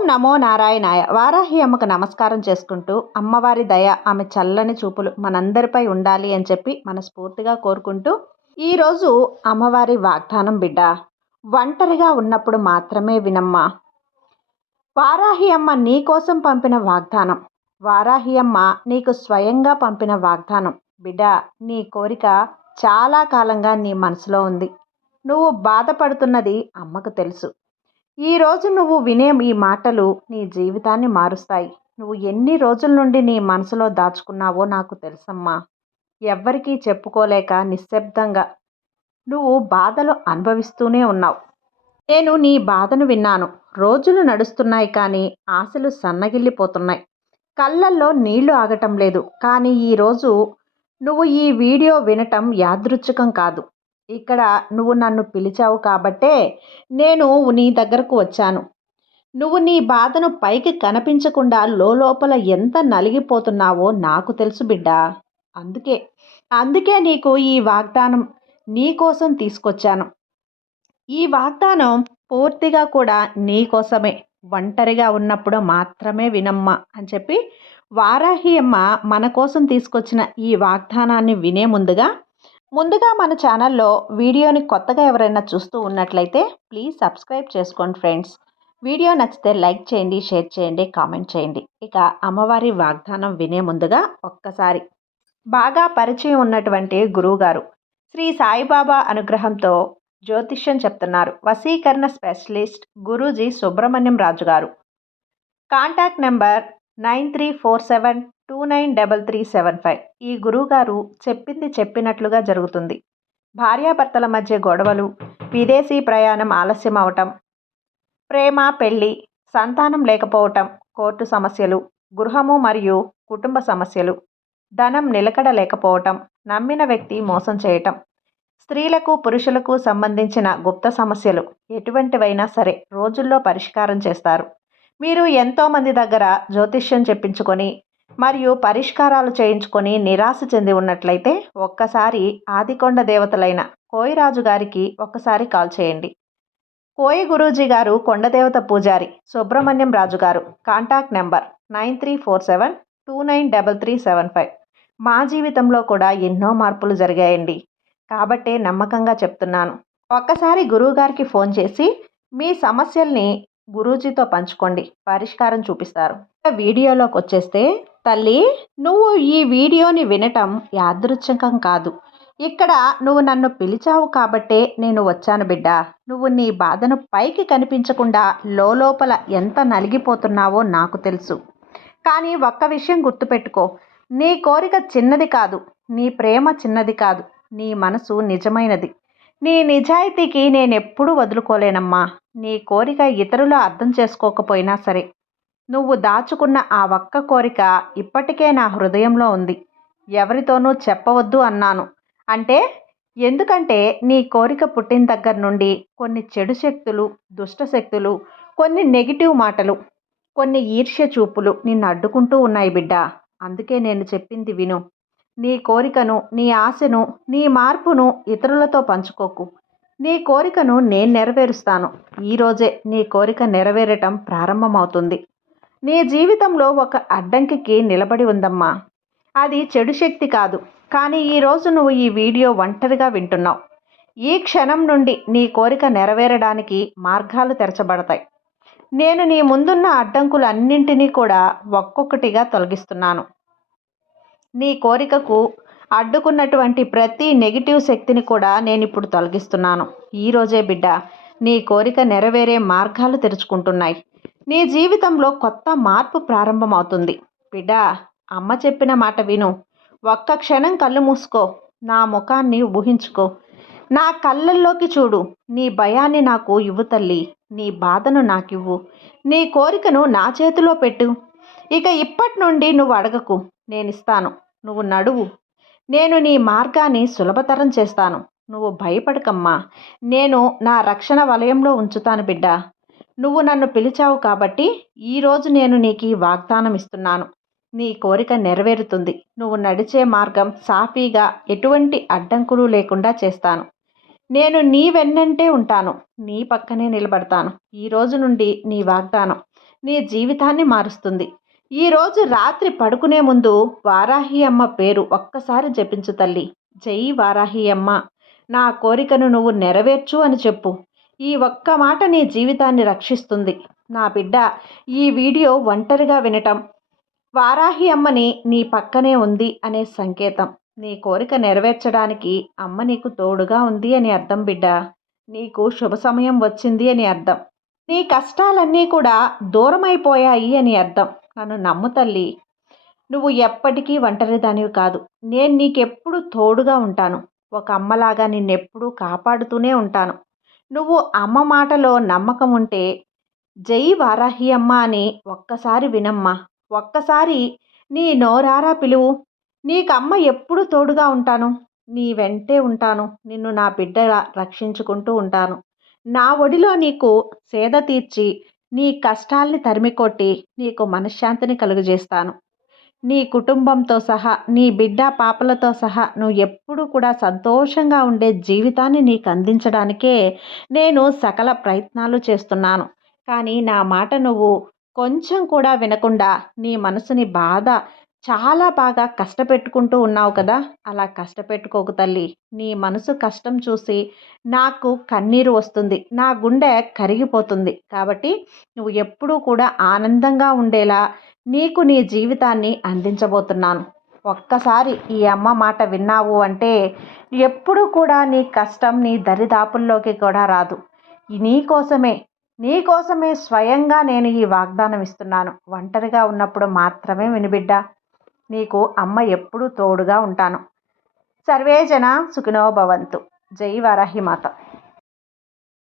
ఓం నమో నారాయణాయ. వారాహి అమ్మకు నమస్కారం చేసుకుంటూ అమ్మవారి దయ, ఆమె చల్లని చూపులు మనందరిపై ఉండాలి అని చెప్పి మనస్ఫూర్తిగా కోరుకుంటూ, ఈరోజు అమ్మవారి వాగ్దానం బిడ్డ. ఒంటరిగా ఉన్నప్పుడు మాత్రమే వినమ్మా. వారాహి అమ్మ నీ కోసం పంపిన వాగ్దానం. వారాహి అమ్మ నీకు స్వయంగా పంపిన వాగ్దానం. బిడ్డ, నీ కోరిక చాలా కాలంగా నీ మనసులో ఉంది. నువ్వు బాధపడుతున్నది అమ్మకు తెలుసు. ఈరోజు నువ్వు వినే ఈ మాటలు నీ జీవితాన్ని మారుస్తాయి. నువ్వు ఎన్ని రోజుల నుండి నీ మనసులో దాచుకున్నావో నాకు తెలుసమ్మా. ఎవ్వరికీ చెప్పుకోలేక నిశ్శబ్దంగా నువ్వు బాధలు అనుభవిస్తూనే ఉన్నావు. నేను నీ బాధను విన్నాను. రోజులు నడుస్తున్నాయి కానీ ఆశలు సన్నగిల్లిపోతున్నాయి. కళ్ళల్లో నీళ్లు ఆగటం లేదు. కానీ ఈరోజు నువ్వు ఈ వీడియో వినటం యాదృచ్ఛికం కాదు. ఇక్కడ నువ్వు నన్ను పిలిచావు కాబట్టే నేను నీ దగ్గరకు వచ్చాను. నువ్వు నీ బాధను పైకి కనిపించకుండా లోపల ఎంత నలిగిపోతున్నావో నాకు తెలుసు బిడ్డా. అందుకే నీకు ఈ వాగ్దానం నీ కోసం తీసుకొచ్చాను. ఈ వాగ్దానం పూర్తిగా కూడా నీ కోసమే. ఒంటరిగా ఉన్నప్పుడు మాత్రమే వినమ్మా అని చెప్పి వారాహి అమ్మ మన కోసం తీసుకొచ్చిన ఈ వాగ్దానాన్ని వినే ముందుగా మన ఛానల్లో వీడియోని కొత్తగా ఎవరైనా చూస్తూ ఉన్నట్లయితే ప్లీజ్ సబ్స్క్రైబ్ చేసుకోండి ఫ్రెండ్స్. వీడియో నచ్చితే లైక్ చేయండి, షేర్ చేయండి, కామెంట్ చేయండి. ఇక అమ్మవారి వాగ్దానం వినే ముందుగా ఒక్కసారి బాగా పరిచయం ఉన్నటువంటి గురువుగారు శ్రీ సాయిబాబా అనుగ్రహంతో జ్యోతిష్యం చెప్తున్నారు. వశీకరణ స్పెషలిస్ట్ గురూజీ సుబ్రహ్మణ్యం రాజు గారు. Contact number 9347293375. ఈ గురువుగారు చెప్పింది చెప్పినట్లుగా జరుగుతుంది. భార్యాభర్తల మధ్య గొడవలు, విదేశీ ప్రయాణం ఆలస్యం అవటం, ప్రేమ, పెళ్లి, సంతానం లేకపోవటం, కోర్టు సమస్యలు, గృహము మరియు కుటుంబ సమస్యలు, ధనం నిలకడ లేకపోవటం, నమ్మిన వ్యక్తి మోసం చేయటం, స్త్రీలకు పురుషులకు సంబంధించిన గుప్త సమస్యలు ఎటువంటివైనా సరే రోజుల్లో పరిష్కారం చేస్తారు. మీరు ఎంతోమంది దగ్గర జ్యోతిష్యం చెప్పించుకొని మరియు పరిష్కారాలు చేయించుకొని నిరాశ చెంది ఉన్నట్లయితే ఒక్కసారి ఆదికొండ దేవతలైన కోయిరాజు గారికి ఒక్కసారి కాల్ చేయండి. కోయి గురూజీ గారు కొండదేవత పూజారి సుబ్రహ్మణ్యం రాజు గారు. Contact number 9347293375. మా జీవితంలో కూడా ఎన్నో మార్పులు జరిగాయండి. కాబట్టే నమ్మకంగా చెప్తున్నాను. ఒక్కసారి గురువుగారికి ఫోన్ చేసి మీ సమస్యల్ని గురూజీతో పంచుకోండి, పరిష్కారం చూపిస్తారు. వీడియోలోకి వచ్చేస్తే, తల్లి, నువ్వు ఈ వీడియోని వినటం యాదృచ్ఛికం కాదు. ఇక్కడ నువ్వు నన్ను పిలిచావు కాబట్టే నేను వచ్చాను బిడ్డ. నువ్వు నీ బాధను పైకి కనిపించకుండా లోపల ఎంత నలిగిపోతున్నావో నాకు తెలుసు. కానీ ఒక్క విషయం గుర్తుపెట్టుకో, నీ కోరిక చిన్నది కాదు, నీ ప్రేమ చిన్నది కాదు, నీ మనసు నిజమైనది. నీ నిజాయితీకి నేనెప్పుడూ వదులుకోలేనమ్మా. నీ కోరిక ఇతరులు అర్థం చేసుకోకపోయినా సరే, నువ్వు దాచుకున్న ఆ ఒక్క కోరిక ఇప్పటికే నా హృదయంలో ఉంది. ఎవరితోనూ చెప్పవద్దు అన్నాను ఎందుకంటే నీ కోరిక పుట్టిన దగ్గర నుండి కొన్ని చెడు శక్తులు, దుష్ట శక్తులు, కొన్ని నెగిటివ్ మాటలు, కొన్ని ఈర్ష్య చూపులు నిన్ను అడ్డుకుంటూ ఉన్నాయి బిడ్డ. అందుకే నేను చెప్పింది విను. నీ కోరికను, నీ ఆశను, నీ మార్పును ఇతరులతో పంచుకోకు. నీ కోరికను నేను నెరవేరుస్తాను. ఈరోజే నీ కోరిక నెరవేరటం ప్రారంభమవుతుంది. నీ జీవితంలో ఒక అడ్డంకికి నిలబడి ఉందమ్మా. అది చెడు శక్తి కాదు. కానీ ఈరోజు నువ్వు ఈ వీడియో ఒంటరిగా వింటున్నావు. ఈ క్షణం నుండి నీ కోరిక నెరవేరడానికి మార్గాలు తెరచబడతాయి. నేను నీ ముందున్న అడ్డంకులన్నింటినీ కూడా ఒక్కొక్కటిగా తొలగిస్తున్నాను. నీ కోరికకు అడ్డుకున్నటువంటి ప్రతి నెగిటివ్ శక్తిని కూడా నేను ఇప్పుడు తొలగిస్తున్నాను. ఈరోజే బిడ్డ, నీ కోరిక నెరవేరే మార్గాలు తెరుచుకుంటున్నాయి. నీ జీవితంలో కొత్త మార్పు ప్రారంభమవుతుంది. బిడ్డ, అమ్మ చెప్పిన మాట విను. ఒక్క క్షణం కళ్ళు మూసుకో. నా ముఖాన్ని ఊహించుకో. నా కళ్ళల్లోకి చూడు. నీ భయాన్ని నాకు ఇవ్వు తల్లి. నీ బాధను నాకివ్వు. నీ కోరికను నా చేతిలో పెట్టు. ఇక ఇప్పటి నుండి నువ్వు అడగకు, నేనిస్తాను. నువ్వు నడువు. నేను నీ మార్గాన్ని సులభతరం చేస్తాను. నువ్వు భయపడకమ్మా. నేను నా రక్షణ వలయంలో ఉంచుతాను బిడ్డ. నువ్వు నన్ను పిలిచావు కాబట్టి ఈరోజు నేను నీకు ఈ వాగ్దానం ఇస్తున్నాను. నీ కోరిక నెరవేరుతుంది. నువ్వు నడిచే మార్గం సాఫీగా, ఎటువంటి అడ్డంకులు లేకుండా చేస్తాను. నేను నీ వెన్నంటే ఉంటాను. నీ పక్కనే నిలబడతాను. ఈ రోజు నుండి నీ వాగ్దానం నీ జీవితాన్ని మారుస్తుంది. ఈరోజు రాత్రి పడుకునే ముందు వారాహి అమ్మ పేరు ఒక్కసారి జపించు తల్లి. జై వారాహి అమ్మ, నా కోరికను నువ్వు నెరవేర్చు అని చెప్పు. ఈ ఒక్క మాట నీ జీవితాన్ని రక్షిస్తుంది. నా బిడ్డ, ఈ వీడియో ఒంటరిగా వినటం వారాహి అమ్మని నీ పక్కనే ఉంది అనే సంకేతం. నీ కోరిక నెరవేర్చడానికి అమ్మ నీకు తోడుగా ఉంది అని అర్థం బిడ్డ. నీకు శుభ సమయం వచ్చింది అని అర్థం. నీ కష్టాలన్నీ కూడా దూరమైపోయాయి అని అర్థం. నన్ను నమ్ము తల్లి, నువ్వు ఎప్పటికీ ఒంటరిదానివి కాదు. నేను నీకెప్పుడు తోడుగా ఉంటాను. ఒక అమ్మలాగా నిన్నెప్పుడూ కాపాడుతూనే ఉంటాను. నువ్వు అమ్మ మాటలో నమ్మకం ఉంటే జై వారాహి అమ్మ అని ఒక్కసారి వినమ్మా. ఒక్కసారి నీ నోరారా పిలువు. నీకమ్మ ఎప్పుడు తోడుగా ఉంటాను. నీ వెంటే ఉంటాను. నిన్ను నా బిడ్డగా రక్షించుకుంటూ ఉంటాను. నా ఒడిలో నీకు సేద తీర్చి నీ కష్టాల్ని తరిమికొట్టి నీకు మనశ్శాంతిని కలుగజేస్తాను. నీ కుటుంబంతో సహా, నీ బిడ్డ పాపలతో సహా నువ్వు ఎప్పుడూ కూడా సంతోషంగా ఉండే జీవితాన్ని నీకు అందించడానికే నేను సకల ప్రయత్నాలు చేస్తున్నాను. కానీ నా మాట నువ్వు కొంచెం కూడా వినకుండా నీ మనసుని చాలా బాగా కష్టపెట్టుకుంటూ ఉన్నావు కదా. అలా కష్టపెట్టుకోకు తల్లి. నీ మనసు కష్టం చూసి నాకు కన్నీరు వస్తుంది. నా గుండె కరిగిపోతుంది. కాబట్టి నువ్వు ఎప్పుడూ కూడా ఆనందంగా ఉండేలా నీకు నీ జీవితాన్ని అందించబోతున్నాను. ఒక్కసారి ఈ అమ్మ మాట విన్నావు అంటే ఎప్పుడూ కూడా నీ కష్టం నీ దరిదాపుల్లోకి కూడా రాదు. నీకోసమే స్వయంగా నేను ఈ వాగ్దానం ఇస్తున్నాను. ఒంటరిగా ఉన్నప్పుడు మాత్రమే వినిబిడ్డ. నీకు అమ్మ ఎప్పుడూ తోడుగా ఉంటాను. సర్వే జన సుఖినో భవంతు. జై వారాహి మాత.